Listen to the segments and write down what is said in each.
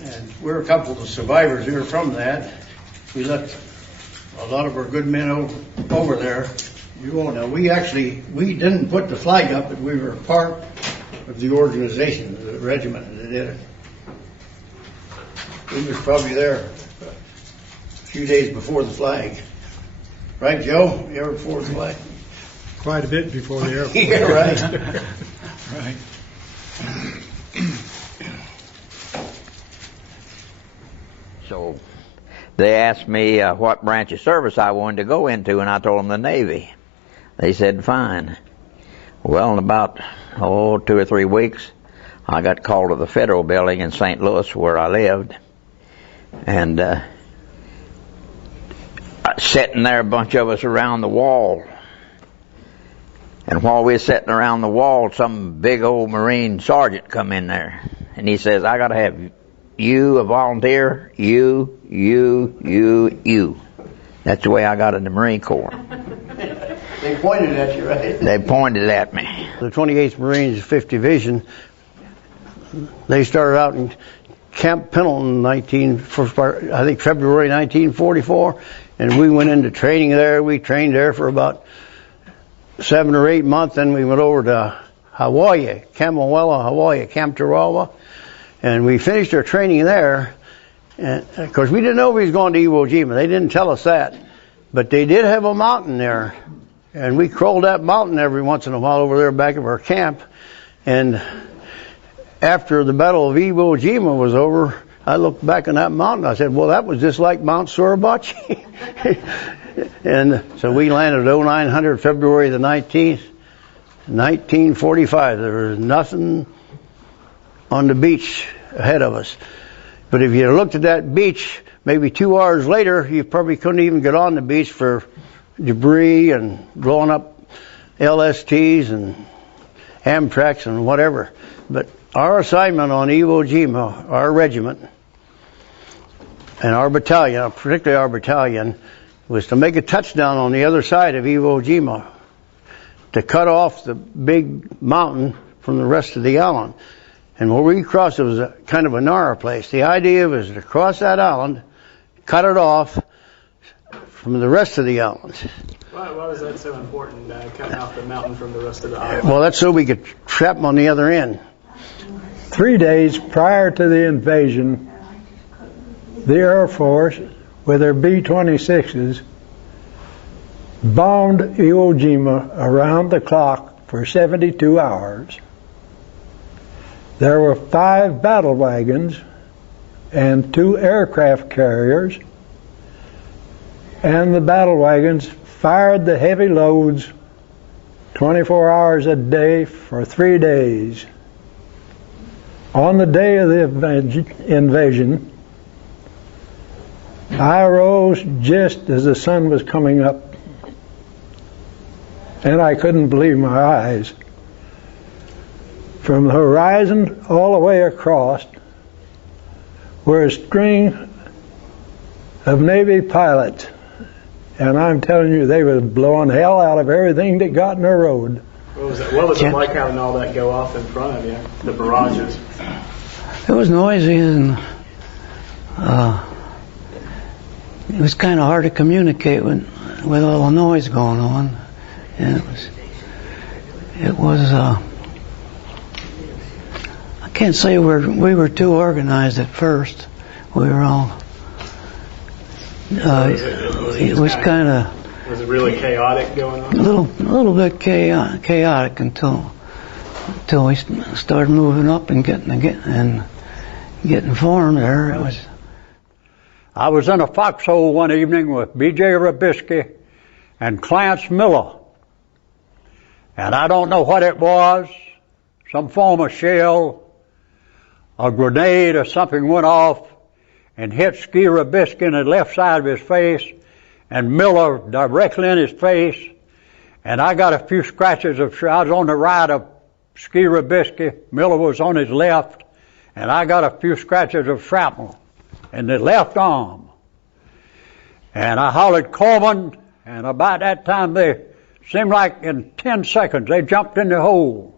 And we're a couple of survivors here from that. We left a lot of our good men over there. You all know, we didn't put the flag up, but we were part of the organization, the regiment that did it. We was probably there a few days before the flag. Right, Joe? You ever before the flag? Quite a bit before the airport. Yeah, right. Right. So they asked me what branch of service I wanted to go into, and I told them the Navy. They said, fine. Well, in about 2 or 3 weeks, I got called to the Federal Building in St. Louis where I lived. And sitting there, a bunch of us around the wall. And while we were sitting around the wall, some big old Marine sergeant come in there. And he says, I got to have you, a volunteer, you. That's the way I got in the Marine Corps. They pointed at you, right? They pointed at me. The 28th Marines, 5th Division, they started out in Camp Pendleton I think February 1944, and we went into training there. We trained there for about 7 or 8 months, then we went over to Hawaii, Kamawela, Hawaii, Camp Tarawa, and we finished our training there. And of course, we didn't know we was going to Iwo Jima. They didn't tell us that, but they did have a mountain there, and we crawled that mountain every once in a while over there back of our camp. And after the Battle of Iwo Jima was over, I looked back on that mountain. I said, well, that was just like Mount Suribachi. And so we landed at 0900 February the 19th, 1945. There was nothing on the beach ahead of us. But if you looked at that beach, maybe 2 hours later, you probably couldn't even get on the beach for debris and blowing up LSTs and Amtrak and whatever. But our assignment on Iwo Jima, our regiment, and our battalion, particularly our battalion, was to make a touchdown on the other side of Iwo Jima, to cut off the big mountain from the rest of the island. And where we crossed, it was a kind of a narrow place. The idea was to cross that island, cut it off from the rest of the island. Why was that so important, cutting off the mountain from the rest of the island? Well, that's so we could trap them on the other end. 3 days prior to the invasion, the Air Force, with their B-26s, bombed Iwo Jima around the clock for 72 hours. There were 5 battle wagons and 2 aircraft carriers, and the battle wagons fired the heavy loads 24 hours a day for 3 days. On the day of the invasion, I rose just as the sun was coming up, and I couldn't believe my eyes. From the horizon all the way across were a string of Navy pilots, and I'm telling you, they was blowing hell out of everything that got in their road. What was it like having all that go off in front of you, the barrages? It was noisy, and it was kind of hard to communicate with all the noise going on. And it was I can't say we were too organized at first. We were all it was kind of. Was it really chaotic going on? A little bit chaotic until we started moving up and getting formed there. It was. I was in a foxhole one evening with B.J. Rubisky and Clarence Miller. And I don't know what it was, some form of shell, a grenade or something went off and hit Ski Rubisky in the left side of his face and Miller directly in his face. And I got a few scratches I was on the right of Ski Rubisky, Miller was on his left, and I got a few scratches of shrapnel in the left arm. And I hollered Coleman, and about that time they seemed like in 10 seconds they jumped in the hole.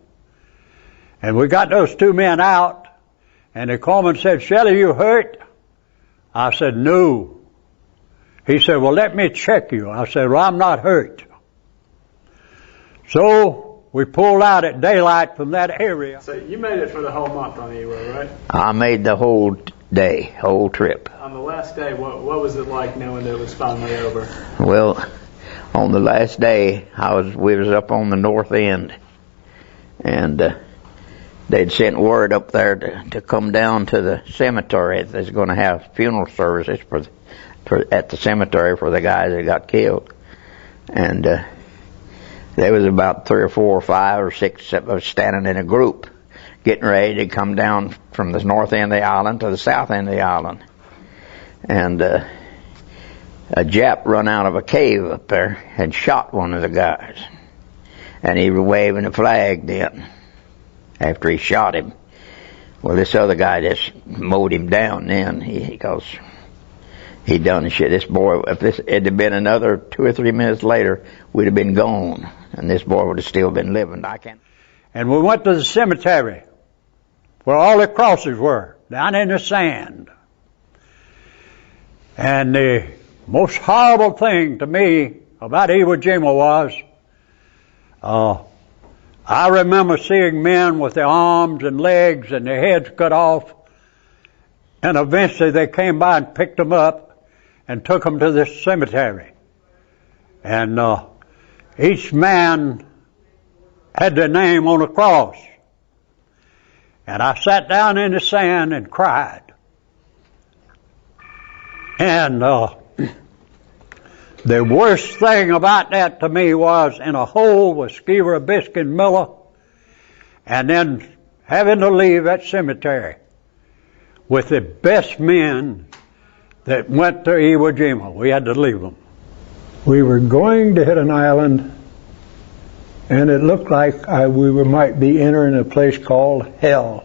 And we got those 2 men out, And they come and said, Shelley, you hurt? I said, no. He said, well, let me check you. I said, well, I'm not hurt. So we pulled out at daylight from that area. So you made it for the whole month on Iwo, right? I made the whole day, whole trip. On the last day, what was it like knowing that it was finally over? Well, on the last day, we was up on the north end, and they'd sent word up there to come down to the cemetery. They're going to have funeral services at the cemetery for the guys that got killed, and there was about 3 or 4 or 5 or 6 of us standing in a group, getting ready to come down from the north end of the island to the south end of the island, and a Jap run out of a cave up there and shot one of the guys, and he was waving a flag then after he shot him. Well, this other guy just mowed him down then, because he done the shit. This boy, if it had been another 2 or 3 minutes later, we'd have been gone, and this boy would have still been living. And we went to the cemetery where all the crosses were, down in the sand. And the most horrible thing to me about Iwo Jima was, I remember seeing men with their arms and legs and their heads cut off, and eventually they came by and picked them up and took them to this cemetery. And each man had their name on a cross. And I sat down in the sand and cried. And the worst thing about that to me was in a hole with Skeever, Biscuit, and Miller, and then having to leave that cemetery with the best men that went to Iwo Jima. We had to leave them. We were going to hit an island, and it looked like we might be entering a place called hell.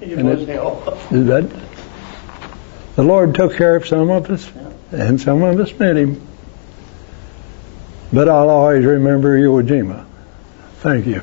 It was hell. The Lord took care of some of us, and some of us met Him. But I'll always remember Iwo Jima. Thank you.